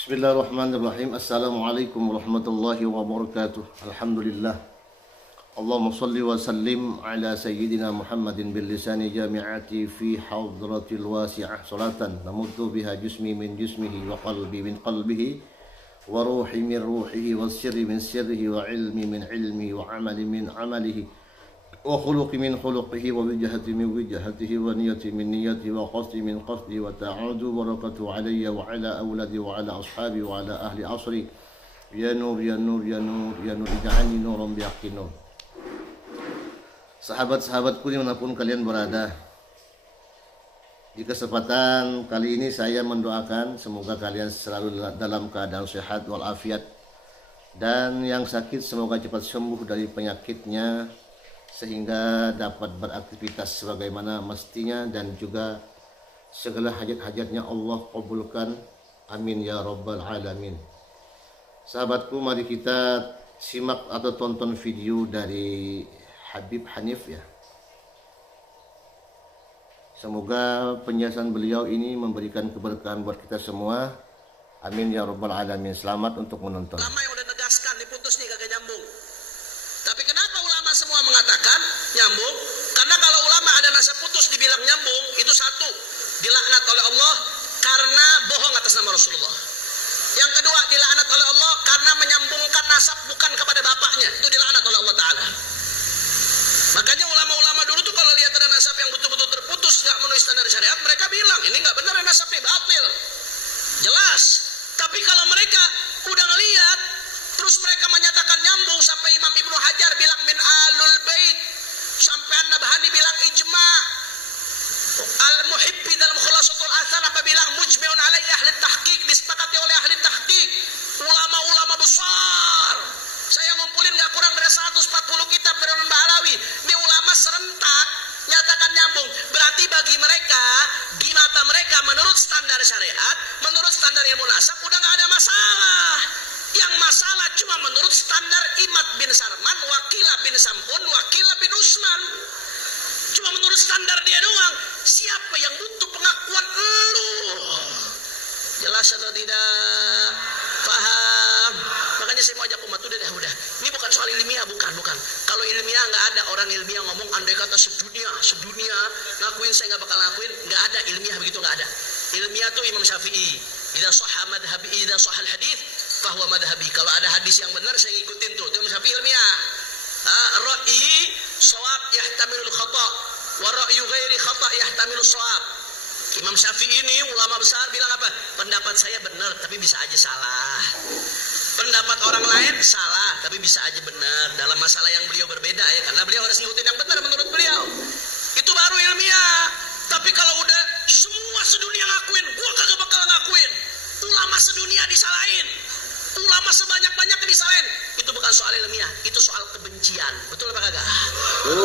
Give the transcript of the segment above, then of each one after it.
Bismillahirrahmanirrahim. Assalamualaikum warahmatullahi wabarakatuh. Alhamdulillah. Allahumma salli wa sallim ala sayyidina Muhammadin bil lisani jami'ati fi hadratil wasi'ah salatan namuddu biha jismi min jismihi wa qalbi min qalbihi wa ruhi min ruhihi wa sirri min sirrihi wa ilmi min ilmihi wa amali min amalihi wa khuluqi min khuluqihi wa wijhati min wijhatihi wa niyati min niyati wa qasdi min qasdi wa ta'adu barakatu alayya wa ala awladi wa ala ashabi wa ala ahli asri ya nur ya nur ya nur ya nur ij'alni nuran bihaqqin nur. Sahabat-sahabatku dimanapun kalian berada, di kesempatan kali ini saya mendoakan semoga kalian selalu dalam keadaan sehat walafiat, dan yang sakit semoga cepat sembuh dari penyakitnya sehingga dapat beraktivitas sebagaimana mestinya, dan juga segala hajat-hajatnya Allah kabulkan, amin ya rabbal alamin. Sahabatku, mari kita simak atau tonton video dari Habib Hanif ya. Semoga penjelasan beliau ini memberikan keberkahan buat kita semua, amin ya rabbal alamin. Selamat untuk menonton. Lama yang udah negaskan diputus nih kagak nyambung. Tapi kenapa ulama semua mengatakan nyambung? Karena kalau ulama ada nasab putus dibilang nyambung, itu satu, dilaknat oleh Allah karena bohong atas nama Rasulullah. Yang kedua, dilaknat oleh Allah karena menyambungkan nasab bukan kepada bapaknya, itu dilaknat oleh Allah Ta'ala. Makanya ulama-ulama dulu tuh kalau lihat ada nasab yang betul-betul terputus, nggak memenuhi standar syariat, mereka bilang ini nggak benar, nasabnya batil, jelas. Tapi kalau mereka udah ngelihat, terus mereka menyatakan nyambung, sampai Imam Ibnu Hajar bilang min alul bait, sampai An-Nabhani bilang ijma, Al-Muhibbi dalam Khulasatul Athar apa bilang mujmi'un alaihi ahli tahqiq, disepakati oleh ahli tahqiq, ulama-ulama besar. Saya ngumpulin gak kurang dari 140 kitab dari Mbah Alawi. Ini ulama serentak nyatakan nyambung. Berarti bagi mereka, di mata mereka, menurut standar syariat, menurut standar ilmu nasab, udah gak ada masalah. Yang masalah cuma menurut standar Imad bin Sarman, Wakilah bin Sampun, Wakilah bin Usman. Cuma menurut standar dia doang. Siapa yang butuh pengakuan lu? Jelas atau tidak? Paham? Makanya saya mau ajak umat udah. Ini bukan soal ilmiah, bukan. Kalau ilmiah nggak ada orang ilmiah ngomong andai kata sedunia ngakuin, saya nggak bakal ngakuin. Nggak ada ilmiah begitu, nggak ada. Ilmiah tuh Imam Syafi'i. Idza shahha madhhabi, idza shahha al-hadits fahuwa madhhabi. Kalau ada hadis yang benar saya ngikutin tuh. Itu Imam Syafi'i ilmiah. Ra'yi shawab yahtamilul khata' wa ra'yu ghairi khata' yahtamilus shawab. Imam Syafi'i ini ulama besar bilang apa? Pendapat saya benar tapi bisa aja salah. Pendapat orang lain salah tapi bisa aja benar. Dalam masalah yang beliau berbeda ya, karena beliau harus ngikutin yang benar menurut beliau. Itu baru ilmiah. Tapi kalau udah semua sedunia ngakuin, gua kagak bakal ngakuin. Ulama sedunia disalahin, ulama sebanyak-banyaknya disalahin. Itu bukan soal ilmiah, itu soal kebencian. Betul apa kagak?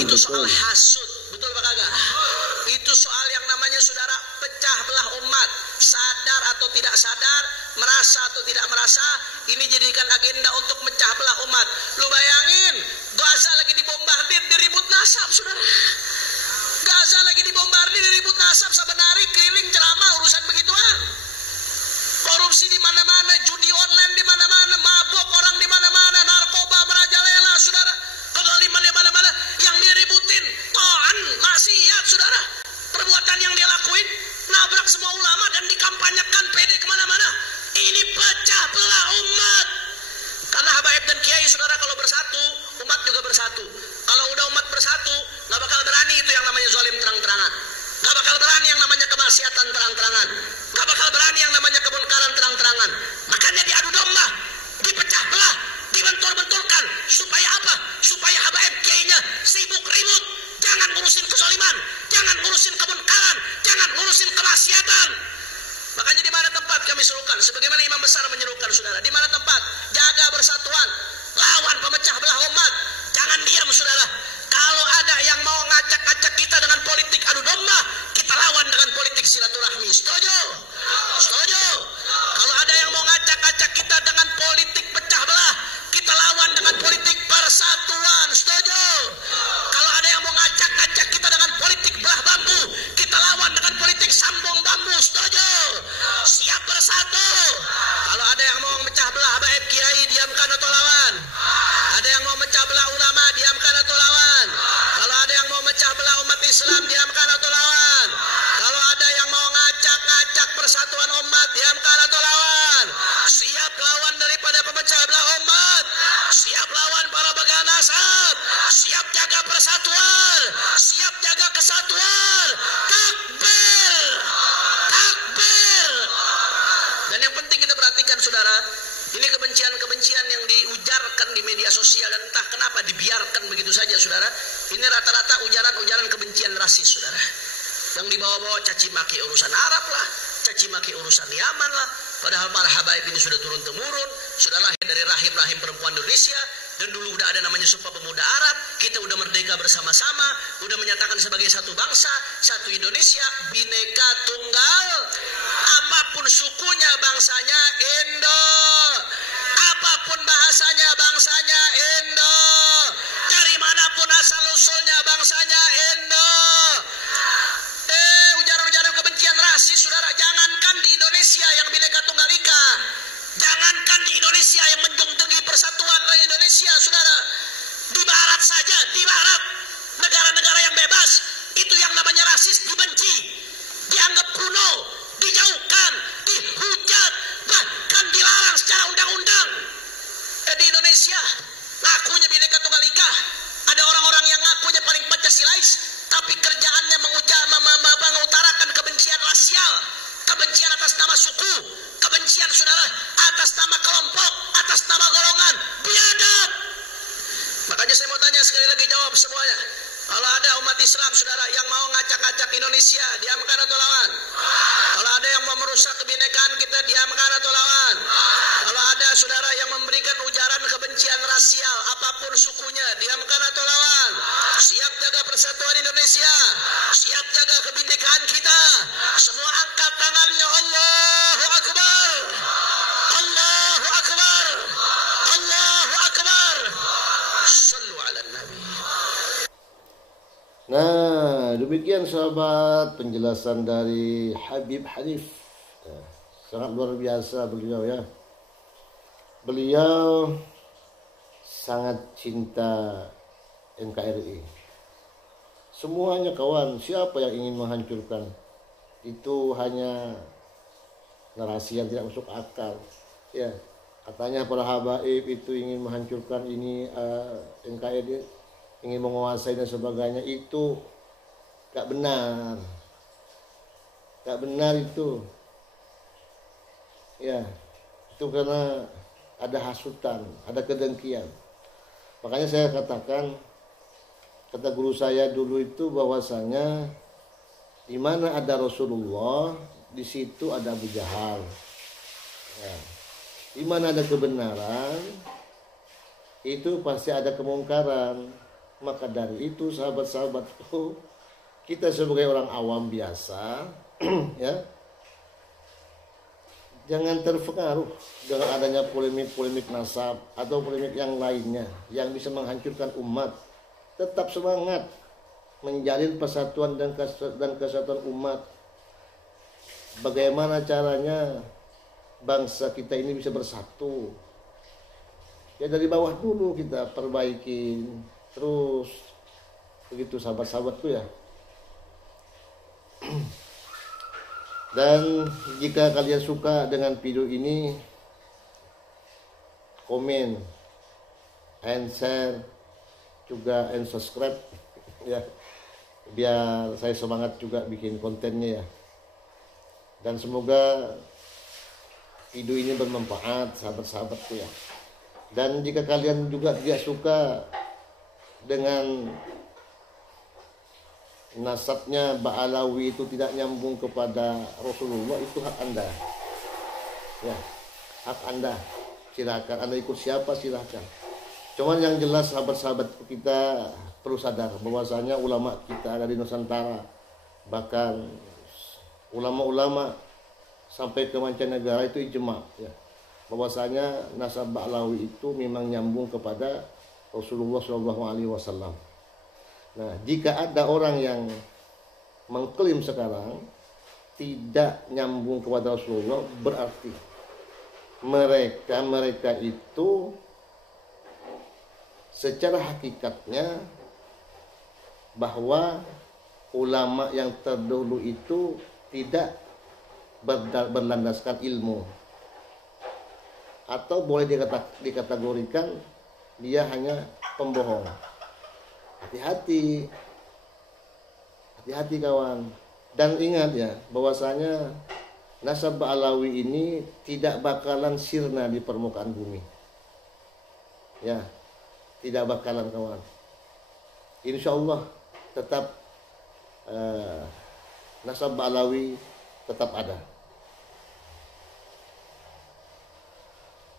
Itu soal hasud. Betul apa kagak? Itu soal yang namanya saudara pecah belah umat. Sadar atau tidak sadar, merasa atau tidak merasa, ini jadikan agenda untuk mecah belah umat. Lu bayangin, Gaza lagi dibombardir, diribut nasab, saudara. Gaza lagi dibombardir, diribut nasab, sabenari keliling ceramah urusan begituan. Korupsi di mana-mana, judi online di mana-mana, mabuk orang di mana-mana, narkoba merajalela, saudara. Kezaliman di mana-mana, yang diributin to'an, maksiat, saudara. Perbuatan yang dia lakuin nabrak semua ulama dan dikampanyekan PD kemana-mana. Ini pecah belah umat. Karena habaib dan kiai, saudara, kalau bersatu, umat juga bersatu. Kalau udah umat bersatu, gak bakal berani itu yang namanya zalim terang-terangan. Gak bakal berani yang namanya kemaksiatan terang-terangan. Gak bakal berani yang namanya kemungkaran terang-terangan. Makanya diadu domba, dipecah belah, dibentur-benturkan. Supaya apa? Supaya habaib kiainya sibuk ribut. Jangan ngurusin kezaliman, jangan ngurusin kemungkaran, jangan ngurusin kemaksiatan. Makanya di mana tempat kami serukan, sebagaimana imam besar menyerukan, saudara, di mana tempat jaga persatuan, lawan pemecah belah umat. Jangan diam, saudara. Kalau ada yang mau ngacak-ngacak kita dengan politik adu domba, kita lawan dengan politik silaturahmi. Setuju? Setuju? Kalau ada yang mau ngacak-ngacak kita dengan politik pecah belah, kita lawan dengan politik persatuan. Setuju? Kalau ada yang mau ngacak-ngacak kita dengan politik belah bambu, kita lawan dengan politik sambung bambu. Setuju? Siap bersatu. Kalau Dan yang penting kita perhatikan saudara, ini kebencian-kebencian yang diujarkan di media sosial dan entah kenapa dibiarkan begitu saja saudara. Ini rata-rata ujaran-ujaran kebencian rasis saudara. Yang dibawa-bawa caci maki urusan Arab lah, caci maki urusan Yaman lah. Padahal para habaib ini sudah turun-temurun, sudah lahir dari rahim-rahim perempuan Indonesia. Dan dulu udah ada namanya Sumpah Pemuda Arab. Kita udah merdeka bersama-sama, udah menyatakan sebagai satu bangsa, satu Indonesia, bineka tunggal. Apapun sukunya, bangsanya Indo. Apapun bahasanya, bangsanya Indo. Dari manapun asal usulnya, bangsanya Indo. Ujaran-ujaran kebencian rasis, saudara, jangankan di Indonesia yang bineka tunggal ika, jangankan di Indonesia yang menjunjungi persatuan Indonesia, saudara, di Barat saja, di Barat, negara-negara yang bebas, itu yang namanya rasis dibenci, dianggap kuno, dijauhkan, dihujat, bahkan dilarang secara undang-undang. Di Indonesia, ngakunya bineka tunggal ika, ada orang-orang yang ngakunya paling Pancasilais, tapi kerjaannya mengutarakan kebencian rasial, kebencian atas nama suku, kebencian saudara atas nama kelompok, atas nama golongan, biadab. Makanya saya mau tanya sekali lagi, jawab semuanya. Kalau ada umat Islam saudara yang mau ngacak-ngacak Indonesia, diamkan atau lawan? Kalau ada yang mau merusak kebinekaan kita, diamkan atau lawan? Kalau ada saudara yang memberikan ujaran kebencian rasial, apapun sukunya, diamkan atau lawan? Siap jaga persatuan Indonesia, siap jaga kebinekaan kita. Semua angkat tangannya, Allahu Akbar, Allahu Akbar, Allahu Akbar. Sallu ala Nabi. Nah, demikian sahabat penjelasan dari Habib Hanif. Sangat luar biasa beliau ya. Beliau sangat cinta NKRI. Semuanya kawan, siapa yang ingin menghancurkan? Itu hanya narasi yang tidak masuk akal. Ya, katanya para habaib itu ingin menghancurkan ini NKRI, ingin menguasai dan sebagainya. Itu gak benar, gak benar itu ya. Itu karena ada hasutan, ada kedengkian. Makanya saya katakan, kata guru saya dulu itu bahwasanya di mana ada Rasulullah, di situ ada Abu Jahal ya. Di mana ada kebenaran, itu pasti ada kemungkaran. Maka dari itu sahabat-sahabatku, kita sebagai orang awam biasa ya, jangan terpengaruh dengan adanya polemik-polemik nasab atau polemik yang lainnya yang bisa menghancurkan umat. Tetap semangat menjalin persatuan dan kesatuan umat. Bagaimana caranya bangsa kita ini bisa bersatu? Ya dari bawah dulu kita perbaikin terus, begitu sahabat-sahabatku ya. Dan jika kalian suka dengan video ini, komen, and share, juga and subscribe ya, biar saya semangat juga bikin kontennya ya. Dan semoga video ini bermanfaat sahabat-sahabatku ya. Dan jika kalian juga tidak suka dengan nasabnya Ba'alawi itu tidak nyambung kepada Rasulullah, itu hak Anda ya, hak Anda. Silakan Anda ikut siapa, silakan. Cuman yang jelas sahabat-sahabat kita perlu sadar bahwasanya ulama kita ada di Nusantara, bahkan ulama-ulama sampai ke mancanegara itu ijma ya, bahwasanya nasab Ba'alawi itu memang nyambung kepada Rasulullah SAW. Nah, jika ada orang yang mengklaim sekarang tidak nyambung kepada Rasulullah, berarti mereka itu secara hakikatnya bahwa ulama yang terdahulu itu tidak berlandaskan ilmu, atau boleh dikategorikan dia hanya pembohong. Hati-hati kawan. Dan ingat ya, bahwasanya nasab Alawi ini tidak bakalan sirna di permukaan bumi. Ya, tidak bakalan kawan. Insya Allah tetap nasab Alawi tetap ada.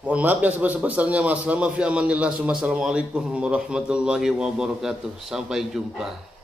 Mohon maaf yang sebesar-besarnya. Wassalamualaikum warahmatullahi wabarakatuh. Sampai jumpa.